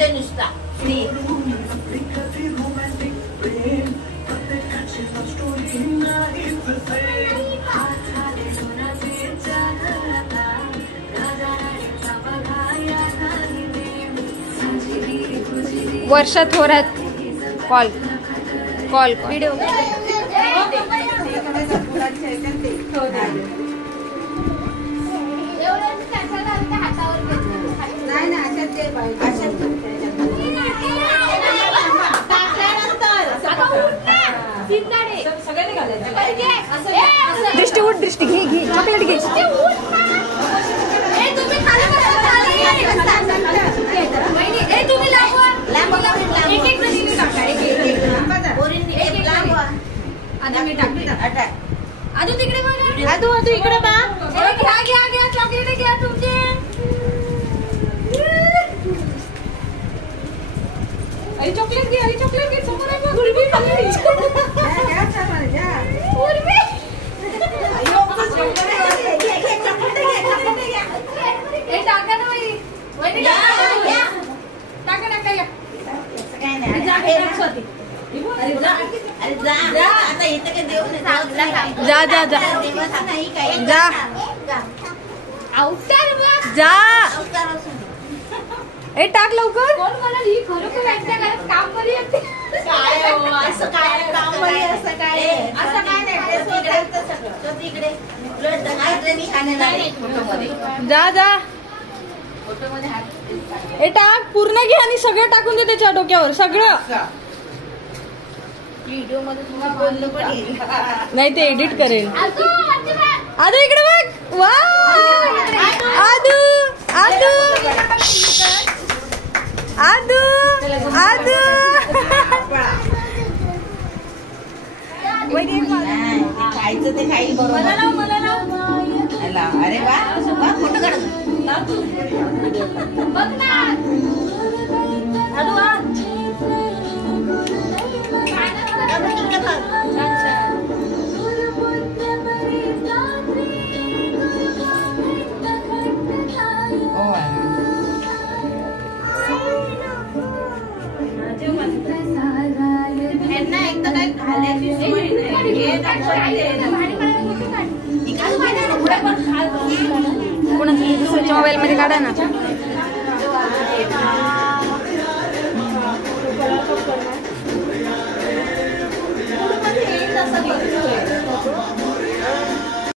शब्द नुसता वर्षा Thorat call video दृष्टी उठ दृष्टी घे चॉकलेट घे आदू तिकडे बघा आदू इकडे बघा घ्या चॉकलेट घ्या तुमचे अरे चॉकलेट घे समोर आहे बघ गुडबी टाका ना टाका या जा ए टाक लवकर कोण मला ही खरोखर यांच्या घरात काम करी येते काय असं काय काम करी असं काय नाही तिकडे जा ए टाक पूर्ण घे आणि सगळं टाकून दे त्याच्या डोक्यावर सगळं व्हिडिओ मध्ये तुम्हाला बोललं पण नाही ते एडिट करेल आदू इकडे बघ वा आदू खायचं ते खाईल बरोबर मला अरे वा फोटो काढ बघ ना दुसऱ्याच्या मोबाईल मध्ये काढा ना